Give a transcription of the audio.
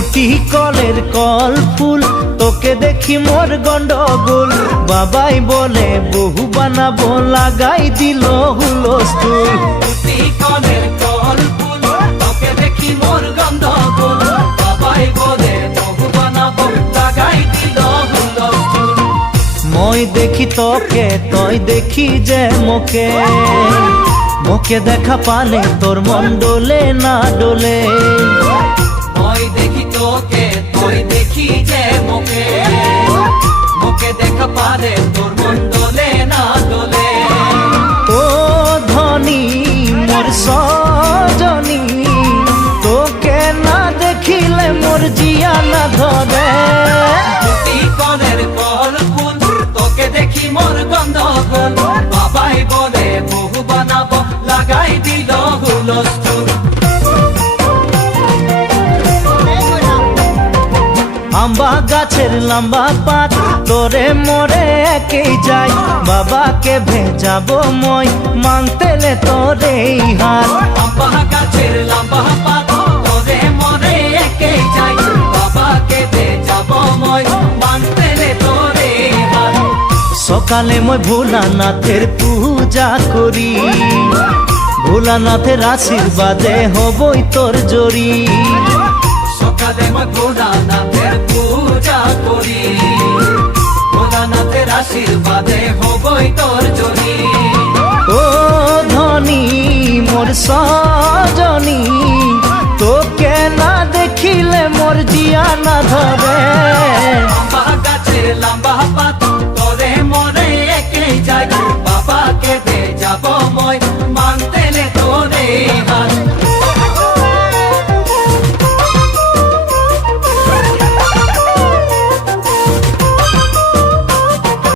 টুটি কলের কল ফুল, তোকে দেখি মোর গন্ডগোল। বাবাই বলে বহু বানাবো, লাগাই দিল হুলস্থুল। টুটি কলের কল ফুল, তোকে দেখি মোর গন্ডগোল। বাবাই বলে বহু বানাবো, লাগাই দিল হুলস্থুল। মই দেখি তোকে, তই দেখি যে মোকে, মোকে দেখা পালে তোর মন ডোলে না ডোলে। মই দেখি তোকে, তুই দেখি যে মোকে, মোকে দেখা পারে তোর মন দোলে না দোলে। ও ধনী মোর সজনী, তোকে না দেখিলে মোর জিয়া না ধরে। টুটি কলের কল ফুল, তোকে দেখি মোর গন্ডগোল। বাবাই বলে বহু বানাবো, লাগাই দিল হুলস্থুল। আম্বা গাছের লম্বা পাত, তোরে মোরে একেই যাই। বাবাকে ভেজাবো মই, মাংতেলে তোরে হাত। আম্বা গাছের লম্বা পাত, তোরে মোরে একেই যাই। বাবাকে ভেজাবো মই, মানতেলে তোরে হাত। সকালে মই ভোলানাথের পূজা করি, ভোলানাথের আশীর্বাদে হবই তোর জড়ি। সকালে মই ভোলানাথের পূজা করি, ভোলানাথের আশীর্বাদে হবই তোর জড়ি। ও ধনী মোর সজনী, তোকে না দেখিলে মোর জিয়া না ধরে। আম্বা গাছের লম্বা পাত, তোরে মোরে একেই যাই। বাবাকে ভেজাবো মই,